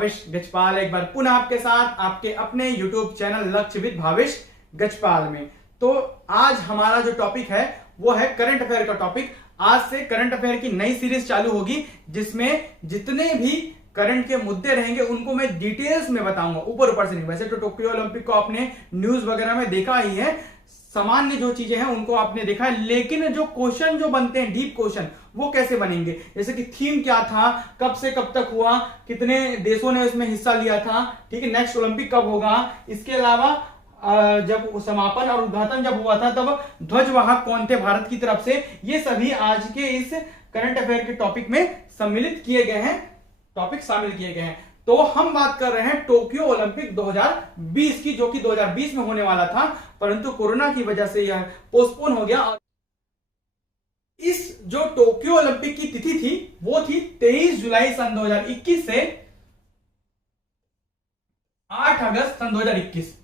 भावेश गजपाल एक बार पुनः आपके साथ आपके अपने यूट्यूब चैनल लक्ष्य विद भावेश गजपाल में। तो आज हमारा जो टॉपिक है वो है करंट अफेयर का टॉपिक। आज से करंट अफेयर की नई सीरीज चालू होगी जिसमें जितने भी करंट के मुद्दे रहेंगे उनको मैं डिटेल्स में बताऊंगा, ऊपर ऊपर से नहीं। वैसे तो टोक्यो ओलंपिक को आपने न्यूज वगैरह में देखा ही है, सामान्य जो चीजें हैं उनको आपने देखा है, लेकिन जो क्वेश्चन जो बनते हैं डीप क्वेश्चन वो कैसे बनेंगे, जैसे कि थीम क्या था, कब से कब तक हुआ, कितने देशों ने इसमें हिस्सा लिया था, ठीक है, नेक्स्ट ओलंपिक कब होगा, इसके अलावा जब समापन और उद्घाटन जब हुआ था तब ध्वजवाहक कौन थे भारत की तरफ से, ये सभी आज के इस करंट अफेयर के टॉपिक में सम्मिलित किए गए हैं, टॉपिक शामिल किए गए हैं। तो हम बात कर रहे हैं टोक्यो ओलंपिक 2020 की, जो कि 2020 में होने वाला था, परंतु कोरोना की वजह से यह पोस्टपोन हो गया। और इस जो टोक्यो ओलंपिक की तिथि थी वो थी 23 जुलाई सन 2021 से 8 अगस्त सन 2021।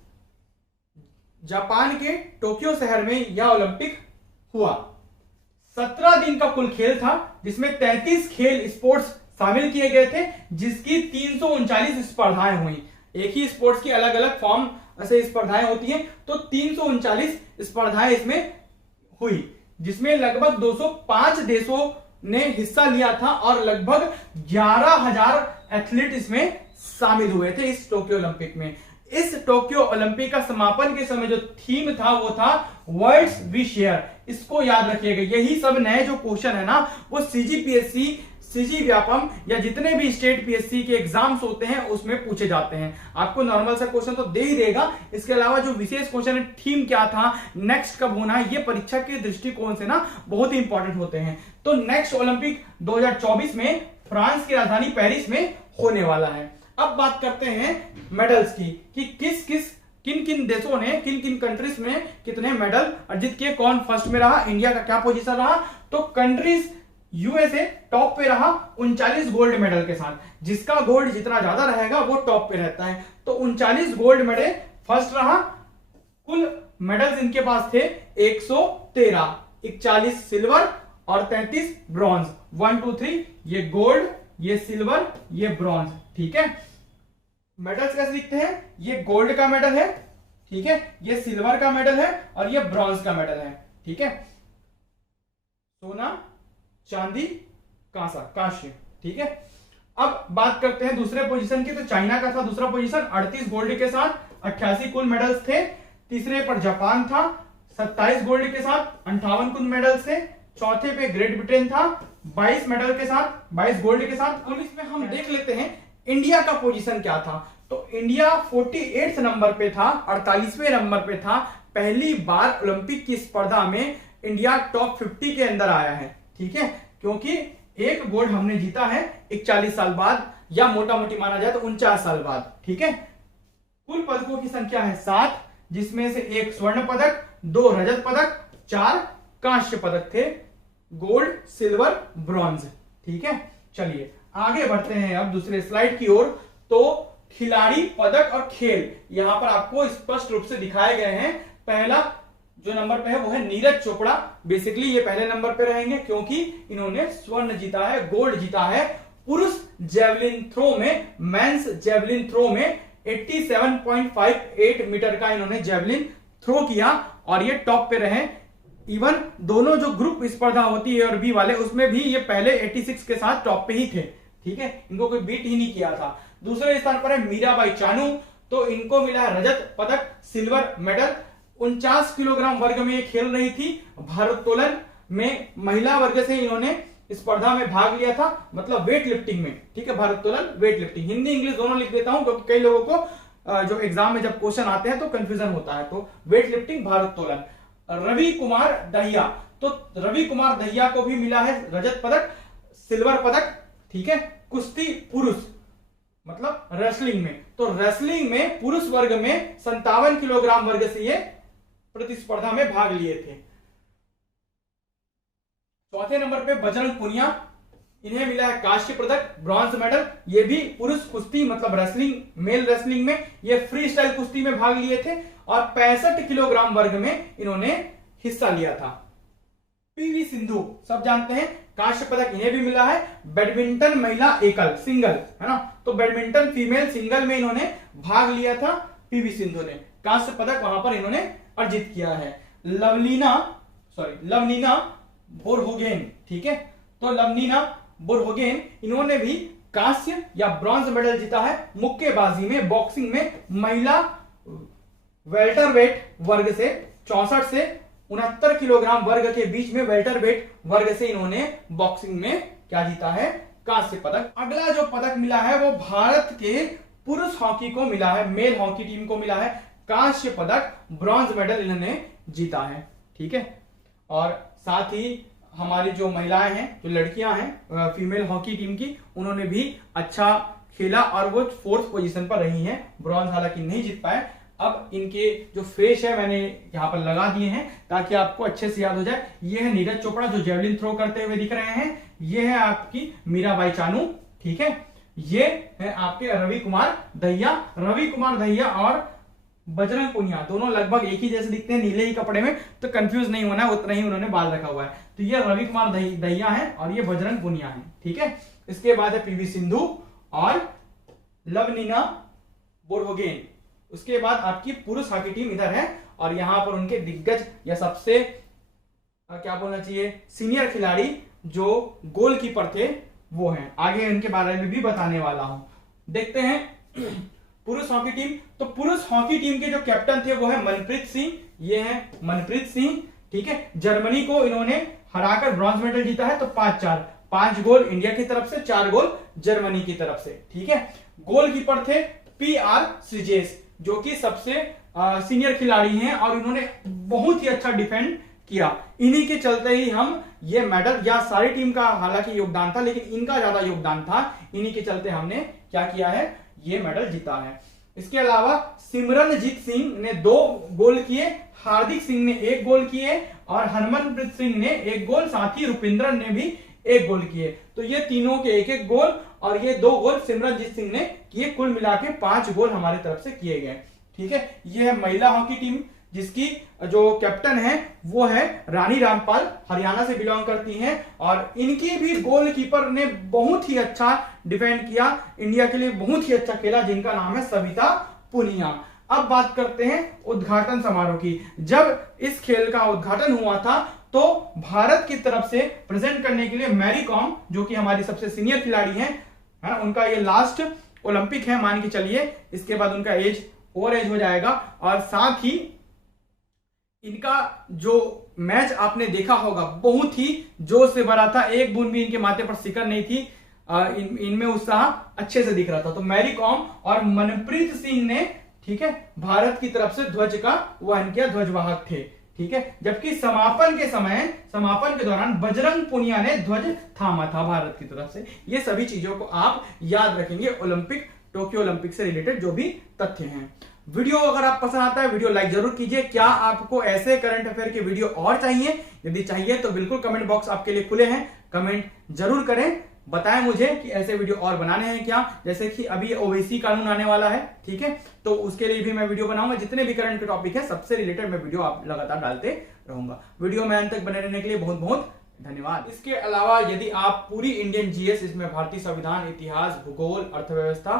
जापान के टोक्यो शहर में यह ओलंपिक हुआ। 17 दिन का कुल खेल था जिसमें 33 खेल स्पोर्ट्स शामिल किए गए थे, जिसकी 339 स्पर्धाएं हुई। एक ही स्पोर्ट्स की अलग अलग फॉर्म से स्पर्धाएं होती हैं, तो 339 स्पर्धाएं इसमें हुई, जिसमें लगभग 205 देशों ने हिस्सा लिया था और लगभग 11,000 एथलीट इसमें शामिल हुए थे इस टोक्यो ओलंपिक में। इस टोक्यो ओलंपिक का समापन के समय जो थीम था वो था वर्ल्ड्स वी शेयर। इसको याद रखिएगा, यही सब नए जो क्वेश्चन है ना वो सीजीपीएससी, सीजी व्यापम या जितने भी स्टेट पीएससी के एग्जाम्स होते हैं उसमें पूछे जाते हैं। आपको नॉर्मल सा क्वेश्चन तो दे ही देगा, इसके अलावा जो विशेष क्वेश्चन है थीम क्या था, नेक्स्ट कब होना है, ये परीक्षा के दृष्टिकोण से ना बहुत ही इंपॉर्टेंट होते हैं। तो नेक्स्ट ओलंपिक 2024 में फ्रांस की राजधानी पेरिस में होने वाला है। अब बात करते हैं मेडल्स की कि किन किन देशों ने, किन किन कंट्रीज में कितने मेडल अर्जित किए, कौन फर्स्ट में रहा, इंडिया का क्या पोजीशन रहा। तो कंट्रीज यूएसए टॉप पे रहा 39 गोल्ड मेडल के साथ, जिसका गोल्ड जितना ज्यादा रहेगा वो टॉप पे रहता है। तो 39 गोल्ड मेडल फर्स्ट रहा। कुल मेडल्स इनके पास थे 113, 41 सिल्वर और 33 ब्रॉन्ज। 1 2 3 ये गोल्ड, ये सिल्वर, ये ब्रॉन्ज, ठीक है। मेडल्स कैसे दिखते हैं, ये गोल्ड का मेडल है, ठीक है, ये सिल्वर का मेडल है और ये ब्रॉन्ज का मेडल है, ठीक है। सोना, चांदी, कांस्य, ठीक है। अब बात करते हैं दूसरे पोजीशन की, तो चाइना का था दूसरा पोजीशन 38 गोल्ड के साथ, 88 कुल मेडल्स थे। तीसरे पर जापान था 27 गोल्ड के साथ, 58 कुल मेडल्स थे। चौथे पे ग्रेट ब्रिटेन था 22 मेडल के साथ, 22 गोल्ड के साथ। अब इसमें हम देख लेते हैं इंडिया का पोजीशन क्या था। तो इंडिया 48 नंबर पे था, 48वें नंबर पे था। पहली बार ओलंपिक की स्पर्धा में इंडिया टॉप 50 के अंदर आया है, ठीक है, क्योंकि एक गोल्ड हमने जीता है 41 साल बाद, या मोटा मोटी माना जाए तो 49 साल बाद, ठीक है। कुल पदकों की संख्या है 7, जिसमें से 1 स्वर्ण पदक, 2 रजत पदक, 4 कांस्य पदक थे, गोल्ड, सिल्वर, ब्रॉन्ज, ठीक है। चलिए आगे बढ़ते हैं अब दूसरे स्लाइड की ओर। तो खिलाड़ी, पदक और खेल यहां पर आपको स्पष्ट रूप से दिखाए गए हैं। पहला जो नंबर पे है वो है नीरज चोपड़ा। बेसिकली ये पहले नंबर पे रहेंगे क्योंकि इन्होंने स्वर्ण जीता है, गोल्ड जीता है। पुरुष जेवलिन थ्रो में, मेंस जेवलिन थ्रो में 87.58 मीटर का इन्होंने जेवलिन थ्रो किया और ये टॉप पे रहे। इवन दोनों जो ग्रुप स्पर्धा होती है और बी वाले, उसमें भी ये पहले 86 के साथ टॉप पे ही थे, ठीक है, इनको कोई बीट ही नहीं किया था। दूसरे स्थान पर है मीराबाई चानू, तो इनको मिला है रजत पदक, सिल्वर मेडल। 49 किलोग्राम वर्ग में ये खेल रही थी। भारोत्तोलन में महिला वर्ग से इन्होंने स्पर्धा में भाग लिया था, मतलब वेट लिफ्टिंग में, ठीक है, भारोत्तोलन, वेट लिफ्टिंग। हिंदी इंग्लिश दोनों लिख देता हूं क्योंकि कई लोगों को जो एग्जाम में जब क्वेश्चन आते हैं तो कंफ्यूजन होता है। तो वेट लिफ्टिंग, भारोत्तोलन। रवि कुमार दहिया, तो रवि कुमार दहिया को भी मिला है रजत पदक, सिल्वर पदक, ठीक है। कुश्ती पुरुष मतलब रेसलिंग में, तो रेसलिंग में पुरुष वर्ग में 57 किलोग्राम वर्ग से ये प्रतिस्पर्धा में भाग लिए थे। चौथे नंबर पे बजरंग पुनिया, इन्हें मिला है कांस्य पदक, ब्रॉन्ज मेडल। ये भी पुरुष कुश्ती मतलब रेसलिंग, मेल रेसलिंग में ये फ्री स्टाइल कुश्ती में भाग लिए थे और 65 किलोग्राम वर्ग में इन्होंने हिस्सा लिया था। पीवी सिंधु सब जानते हैं, कांस्य पदक इन्हें भी मिला है। बैडमिंटन महिला एकल सिंगल है ना, तो बैडमिंटन फीमेल सिंगल में इन्होंने भाग लिया था पीवी सिंधु ने, कांस्य पदक वहां पर इन्होंने अर्जित किया है। लवलीना बोरगोहेन, ठीक है, तो लवलीना बोरगोहेन इन्होंने भी कांस्य या ब्रॉन्ज मेडल जीता है मुक्केबाजी में, बॉक्सिंग में महिला वेल्टरवेट वर्ग से 64 से 69 किलोग्राम वर्ग के बीच में वेल्टरवेट वर्ग से इन्होंने बॉक्सिंग में क्या जीता है, कांस्य पदक। अगला जो पदक मिला है वो भारत के पुरुष हॉकी को मिला है, मेल हॉकी टीम को मिला है कांस्य पदक, ब्रॉन्ज मेडल इन्होंने जीता है, ठीक है। और साथ ही हमारी जो महिलाएं हैं, जो लड़कियां हैं फीमेल हॉकी टीम की, उन्होंने भी अच्छा खेला और वो 4th पोजीशन पर रही हैं, ब्रॉन्ज हालांकि नहीं जीत पाए। अब इनके जो फेस है मैंने यहाँ पर लगा दिए हैं ताकि आपको अच्छे से याद हो जाए। ये है नीरज चोपड़ा जो जेवलिन थ्रो करते हुए दिख रहे हैं, ये है आपकी मीराबाई चानू, ठीक है, ये है आपके रवि कुमार दहिया और बजरंग पुनिया, दोनों लगभग एक ही जैसे दिखते हैं नीले ही कपड़े में, तो कंफ्यूज नहीं होना, उतना ही उन्होंने बाल रखा हुआ है। तो ये रवि कुमार दहिया है और ये बजरंग पुनिया है, ठीक है। इसके बाद है पीवी सिंधु और लवलीना बोरगोहेन। उसके बाद आपकी पुरुष हॉकी टीम इधर है और यहां पर उनके दिग्गज या सबसे क्या बोलना चाहिए सीनियर खिलाड़ी जो गोलकीपर थे वो हैं, आगे इनके बारे में भी बताने वाला हूं। देखते हैं पुरुष हॉकी टीम। तो पुरुष हॉकी टीम के जो कैप्टन थे वो है मनप्रीत सिंह, ये है मनप्रीत सिंह, ठीक है। जर्मनी को इन्होंने हराकर ब्रॉन्ज मेडल जीता है, तो 5-4, 5 गोल इंडिया की तरफ से, 4 गोल जर्मनी की तरफ से, ठीक है। गोलकीपर थे PR श्रीजेश जो कि सबसे सीनियर खिलाड़ी हैं और इन्होंने बहुत ही अच्छा डिफेंड किया। इन्हीं के चलते ही हम ये मेडल, या सारी टीम का हालांकि योगदान था लेकिन इनका ज्यादा योगदान था, इन्हीं के चलते हमने क्या किया है, ये मेडल जीता है। इसके अलावा सिमरनजीत सिंह ने 2 गोल किए, हार्दिक सिंह ने 1 गोल किए और हरमनप्रीत सिंह ने 1 गोल, साथ ही रुपिंदर ने भी 1 गोल किए। तो ये तीनों के 1-1 गोल और ये 2 गोल सिमरनजीत सिंह ने किए, कुल मिला के 5 गोल हमारी तरफ से किए गए, ठीक है। ये है महिला हॉकी टीम जिसकी जो कैप्टन है वो है रानी रामपाल, हरियाणा से बिलोंग करती हैं और इनकी भी गोलकीपर ने बहुत ही अच्छा डिफेंड किया, इंडिया के लिए बहुत ही अच्छा खेला, जिनका नाम है सविता पुनिया। अब बात करते हैं उद्घाटन समारोह की। जब इस खेल का उद्घाटन हुआ था तो भारत की तरफ से प्रेजेंट करने के लिए मैरी कॉम जो कि हमारी सबसे सीनियर खिलाड़ी हैं, है ना, उनका ये लास्ट ओलंपिक है मान के चलिए, इसके बाद उनका ओवर एज हो जाएगा। और साथ ही इनका जो मैच आपने देखा होगा बहुत ही जोश से भरा था, एक बूंद भी इनके माथे पर सिकर नहीं थी, इनमें उत्साह अच्छे से दिख रहा था। तो मैरी कॉम और मनप्रीत सिंह ने, ठीक है, भारत की तरफ से ध्वज का वहन किया, ध्वजवाहक थे, ठीक है। जबकि समापन के दौरान बजरंग पुनिया ने ध्वज थामा था भारत की तरफ से। ये सभी चीजों को आप याद रखेंगे टोक्यो ओलंपिक से रिलेटेड जो भी तथ्य हैं। वीडियो अगर आप पसंद आता है वीडियो लाइक जरूर कीजिए। क्या आपको ऐसे करंट अफेयर के वीडियो और चाहिए? यदि चाहिए तो बिल्कुल कमेंट बॉक्स आपके लिए खुले हैं, कमेंट जरूर करें, बताएं मुझे कि ऐसे वीडियो और बनाने हैं क्या। जैसे कि अभी ओबीसी कानून आने वाला है, ठीक है, तो उसके लिए भी मैं वीडियो बनाऊंगा। जितने भी करंट के टॉपिक है सबसे रिलेटेड मैं वीडियो आप लगातार डालते रहूंगा। वीडियो में अंत तक बने रहने के लिए बहुत बहुत धन्यवाद। इसके अलावा यदि आप पूरी इंडियन जीएस, इसमें भारतीय संविधान, इतिहास, भूगोल, अर्थव्यवस्था,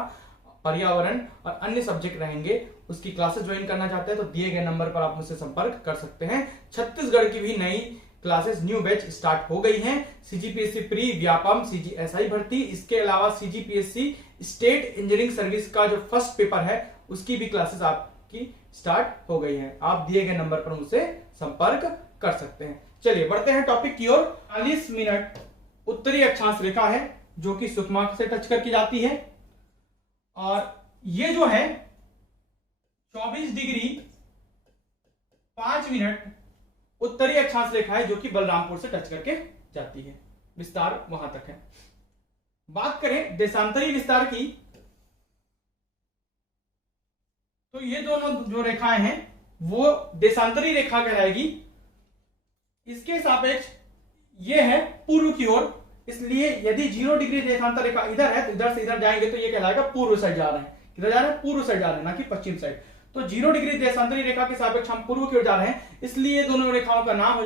पर्यावरण और अन्य सब्जेक्ट रहेंगे, उसकी क्लासेस ज्वाइन करना चाहते हैं तो दिए गए नंबर पर आप मुझसे संपर्क कर सकते हैं। छत्तीसगढ़ की भी नई क्लासेस, न्यू बैच स्टार्ट हो गई हैं। सीजीपीएससी प्री, व्यापम, सीजीएसआई भर्ती, इसके अलावा सीजीपीएससी स्टेट इंजीनियरिंग सर्विस का जो फर्स्ट पेपर है उसकी भी क्लासेस आपकी स्टार्ट हो गई है। आप दिए गए नंबर पर मुझसे संपर्क कर सकते हैं। चलिए बढ़ते हैं टॉपिक की ओर। 40 मिनट उत्तरी अक्षांश रेखा है जो कि सुषमा से टच करके जाती है और ये जो है 24 डिग्री 5 मिनट उत्तरी अक्षांश रेखा है जो कि बलरामपुर से टच करके जाती है। विस्तार वहां तक है। बात करें देशांतरी विस्तार की तो ये दोनों जो रेखाएं हैं वो देशांतरी रेखा कहलाएगी। इसके सापेक्ष ये है पूर्व की ओर, इसलिए यदि 0 डिग्री देशांतर रेखा इधर है तो इधर से इधर जाएंगे तो ये कहलाएगा पूर्व साइड जा रहे हैं। किधर जा रहे हैं? पूर्व साइड जा रहे हैं, ना कि पश्चिम साइड। तो 0 डिग्री देशांतरी रेखा के सापेक्ष हम पूर्व की ओर जा रहे हैं, इसलिए दोनों रेखाओं का नाम